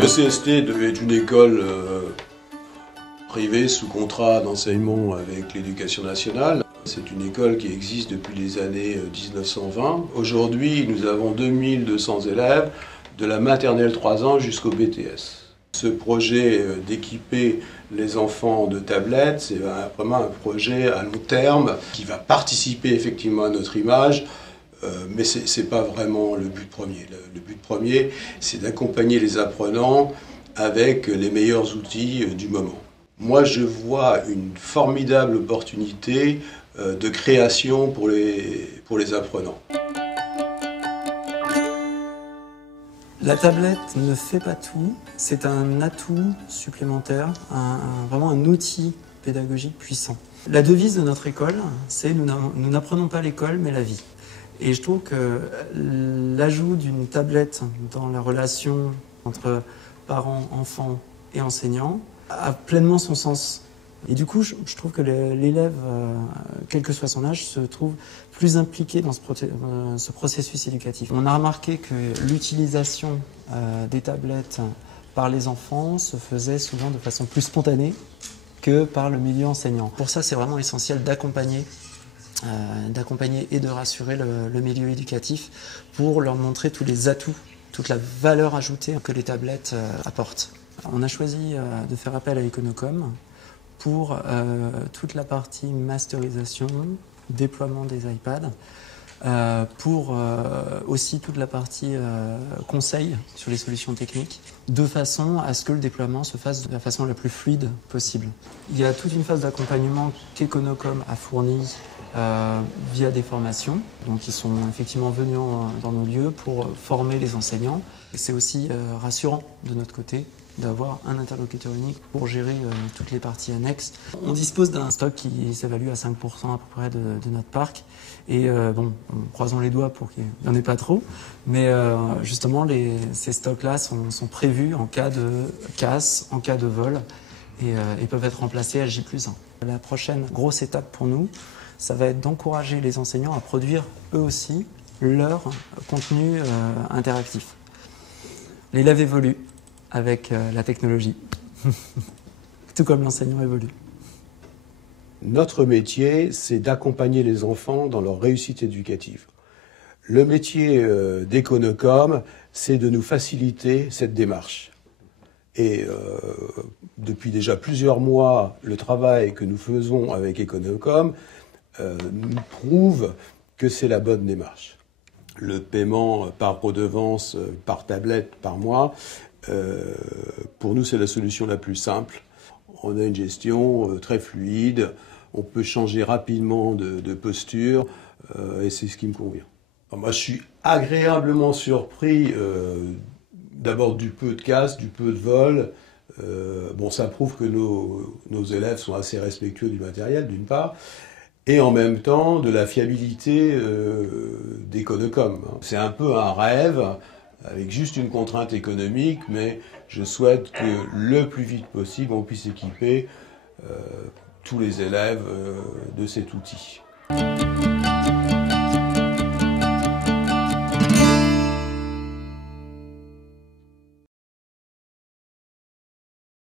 ECST est une école privée sous contrat d'enseignement avec l'Éducation nationale. C'est une école qui existe depuis les années 1920. Aujourd'hui, nous avons 2200 élèves de la maternelle 3 ans jusqu'au BTS. Ce projet d'équiper les enfants de tablettes, c'est vraiment un projet à long terme qui va participer effectivement à notre image, mais ce n'est pas vraiment le but premier. Le but premier, c'est d'accompagner les apprenants avec les meilleurs outils du moment. Moi, je vois une formidable opportunité de création pour les apprenants. La tablette ne fait pas tout, c'est un atout supplémentaire, vraiment un outil pédagogique puissant. La devise de notre école, c'est « Nous n'apprenons pas l'école, mais la vie ». Et je trouve que l'ajout d'une tablette dans la relation entre parents, enfants et enseignants a pleinement son sens. Et du coup, je trouve que l'élève, quel que soit son âge, se trouve plus impliqué dans ce processus éducatif. On a remarqué que l'utilisation des tablettes par les enfants se faisait souvent de façon plus spontanée que par le milieu enseignant. Pour ça, c'est vraiment essentiel d'accompagner et de rassurer le milieu éducatif pour leur montrer tous les atouts, toute la valeur ajoutée que les tablettes apportent. On a choisi de faire appel à Econocom pour toute la partie masterisation, déploiement des iPads, pour aussi toute la partie conseil sur les solutions techniques, de façon à ce que le déploiement se fasse de la façon la plus fluide possible. Il y a toute une phase d'accompagnement qu'Econocom a fournie via des formations. Donc ils sont effectivement venus dans nos lieux pour former les enseignants. C'est aussi rassurant de notre côté d'avoir un interlocuteur unique pour gérer toutes les parties annexes. On dispose d'un stock qui s'évalue à 5% à peu près de notre parc. Et bon, croisons les doigts pour qu'il n'y en ait pas trop. Mais justement, ces stocks-là sont prévus en cas de casse, en cas de vol, et peuvent être remplacés à J+1. La prochaine grosse étape pour nous, ça va être d'encourager les enseignants à produire eux aussi leur contenu interactif. L'élève évolue avec la technologie, tout comme l'enseignant évolue. Notre métier, c'est d'accompagner les enfants dans leur réussite éducative. Le métier d'Econocom, c'est de nous faciliter cette démarche. Et depuis déjà plusieurs mois, le travail que nous faisons avec Econocom nous prouve que c'est la bonne démarche. Le paiement par redevance, par tablette, par mois, pour nous, c'est la solution la plus simple. On a une gestion très fluide, on peut changer rapidement de posture, et c'est ce qui me convient. Alors moi, je suis agréablement surpris d'abord du peu de casse, du peu de vol. Bon, ça prouve que nos élèves sont assez respectueux du matériel, d'une part, et en même temps de la fiabilité d'Econocom. C'est un peu un rêve, avec juste une contrainte économique, mais je souhaite que le plus vite possible, on puisse équiper tous les élèves de cet outil.